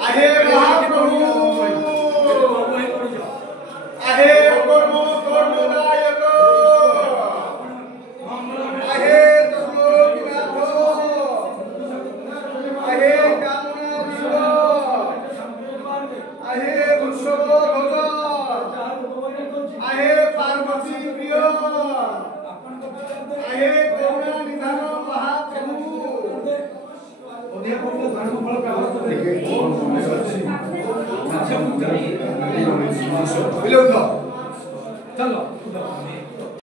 आहे महाप्रभु आहे कर्मदायक आहे त्रिलोकीनाथ आहे कामनाधीश आहे वृषभध्वज आहे पार्वती प्रिय आहे करुणा निधान महाप्रभु चलो